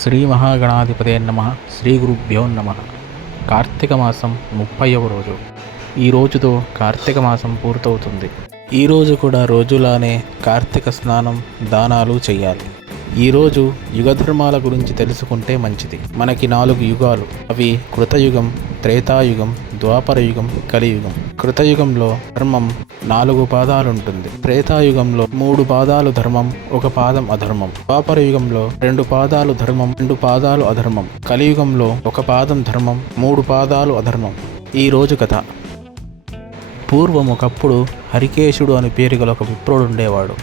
శ్రీ మహాగణాధిపతే నమః. శ్రీ గురుభ్యో నమః. కార్తీక మాసం 30వ రోజు. ఈ రోజుతో కార్తీక మాసం పూర్తవుతుంది. ఈ రోజు కూడా రోజులానే కార్తీక స్నానం, దానాలు చేయాలి. ఈరోజు యుగధర్మాల గురించి తెలుసుకుంటే మంచిది. మనకి 4 యుగాలు. అవి కృతయుగం, త్రేతాయుగం, ద్వాపరయుగం, కలియుగం. కృతయుగంలో ధర్మం 4 పాదాలుంటుంది. త్రేతాయుగంలో 3 పాదాలు ధర్మం, 1 పాదం అధర్మం. ద్వాపరయుగంలో 2 పాదాలు ధర్మం, 2 పాదాలు అధర్మం. కలియుగంలో 1 పాదం ధర్మం, 3 పాదాలు అధర్మం. ఈ రోజు కథ. పూర్వం ఒకప్పుడు హరికేశుడు అని పేరు గల ఒక విప్రుడు ఉండేవాడు.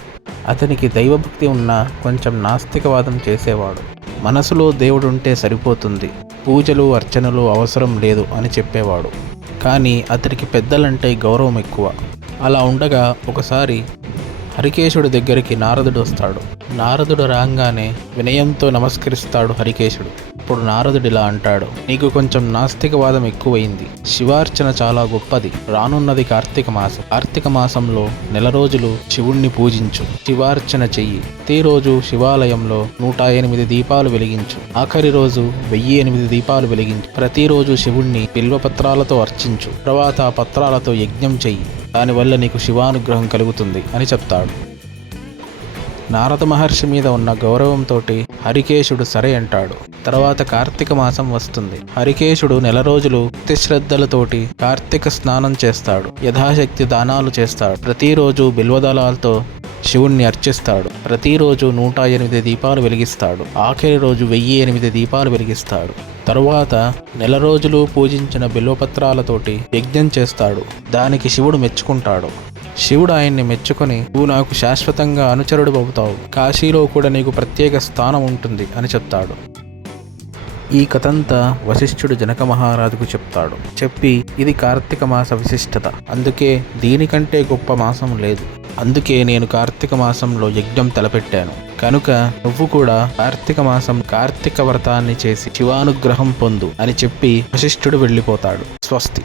అతనికి దైవభక్తి ఉన్నా కొంచెం నాస్తికవాదం చేసేవాడు. మనసులో దేవుడుంటే సరిపోతుంది, పూజలు అర్చనలు అవసరం లేదు అని చెప్పేవాడు. కానీ అతనికి పెద్దలంటే గౌరవం ఎక్కువ. అలా ఉండగా ఒకసారి హరికేశుడి దగ్గరికి నారదుడు వస్తాడు. నారదుడు రాగానే వినయంతో నమస్కరిస్తాడు హరికేశుడు. ఇప్పుడు నారదుడు ఇలా అంటాడు, నీకు కొంచెం నాస్తికవాదం ఎక్కువైంది. శివార్చన చాలా గొప్పది. రానున్నది కార్తీక మాసం. కార్తీక మాసంలో 1 రోజులు శివుణ్ణి పూజించు, శివార్చన చెయ్యి. ప్రతిరోజు శివాలయంలో 108 దీపాలు వెలిగించు. ఆఖరి రోజు 1008 దీపాలు వెలిగించు. ప్రతిరోజు శివుణ్ణి బిల్వపత్రాలతో అర్చించు. తర్వాత ఆ పత్రాలతో యజ్ఞం చెయ్యి. దానివల్ల నీకు శివానుగ్రహం కలుగుతుంది అని చెప్తాడు. నారద మహర్షి మీద ఉన్న గౌరవంతో హరికేశుడు సరే అంటాడు. తర్వాత కార్తీక మాసం వస్తుంది. హరికేశుడు 1 రోజులు భక్తి శ్రద్ధలతోటి కార్తీక స్నానం చేస్తాడు. యథాశక్తి దానాలు చేస్తాడు. ప్రతిరోజు బిల్వదళాలతో శివుణ్ణి అర్చిస్తాడు. ప్రతిరోజు 108 దీపాలు వెలిగిస్తాడు. ఆఖరి రోజు 1008 దీపాలు వెలిగిస్తాడు. తరువాత 1 రోజులు పూజించిన బిల్వపత్రాలతోటి యజ్ఞం చేస్తాడు. దానికి శివుడు మెచ్చుకుంటాడు. శివుడు ఆయన్ని మెచ్చుకొని, నువ్వు నాకు శాశ్వతంగా అనుచరుడు అవుతావు, కాశీలో కూడా నీకు ప్రత్యేక స్థానం ఉంటుంది అని చెప్తాడు. ఈ కథంతా వశిష్ఠుడు జనక మహారాజుకు చెప్తాడు. చెప్పి, ఇది కార్తీక మాస విశిష్టత, అందుకే దీనికంటే గొప్ప మాసం లేదు. అందుకే నేను కార్తీక మాసంలో యజ్ఞం తలపెట్టాను. కనుక నువ్వు కూడా కార్తీక మాసం కార్తీక వ్రతాన్ని చేసి శివానుగ్రహం పొందు అని చెప్పి వశిష్ఠుడు వెళ్ళిపోతాడు. స్వస్తి.